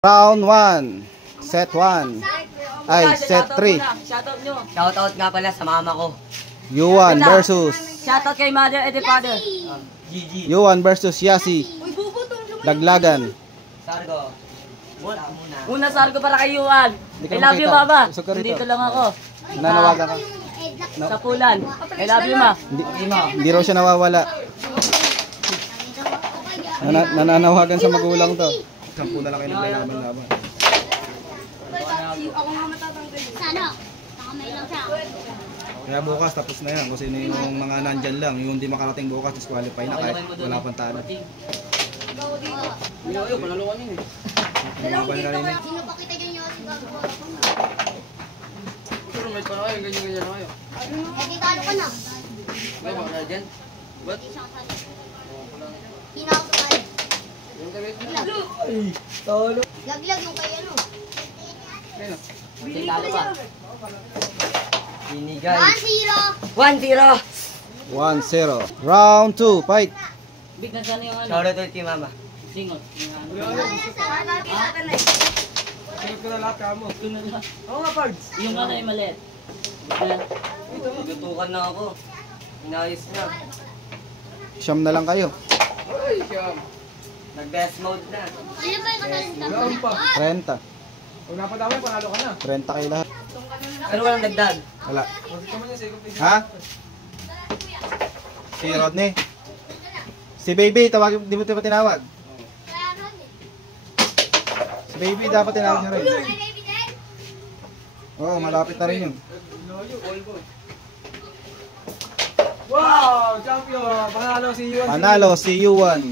Round 1, set 1, ay set 3. Shoutout nyo. Shoutout nga pala sa mama ko. Yuan versus Shoutout kay mother and the father. Gigi. Yuan versus Yasi. Laglagan. Sargo. Muna. Una sargo para kay Yuan. Hindi ka I love you, makita. mama. Usog ka rito. Dito lang ako. Nanawagan ka. Sa pulan. I love you, ma. Hindi raw siya nawawala. Nananawagan sa magulang to. Sampu na lang kayo naglalaban-laban. Sana, nakamay lang siya. Kaya bukas tapos na yan. Kasi yung mga nandyan lang, yung hindi makarating bukas, disqualify na kahit wala pang talo. Panalungan yun eh. Lumaban ka rin eh. Sino pa kita dyan yung si Gagawa? Pero may pa na kayo, ganyan-ganyan na kayo. Eh, di talo ka na. May mga na dyan? Ba't? Hinakal. Yung kami? Laglag yung kay ano. Ayun. Talo pa. Binigay. 1-0. 1-0. 1-0. Round 2, fight. Big na sana yung ano. Shoutout ulit kay mama. Singot. Oo nga, Pards. Yung ano yung maliit. Tutukan na ako. Inayos na. Siyam na lang kayo. Nag-best mode na. Ano ba yung katalita? 30. Pag napadamay, panalo ka na. 30 kayo lahat. Ano walang dagdag? Wala. Ha? Si Rodney. Si Baby, tawagin, di mo ba tinawag? Si Baby dapat tinawag niya rin. Oo, malapit na rin yun. Wow! Champion! Panalo si Yuan. Panalo si Yuan.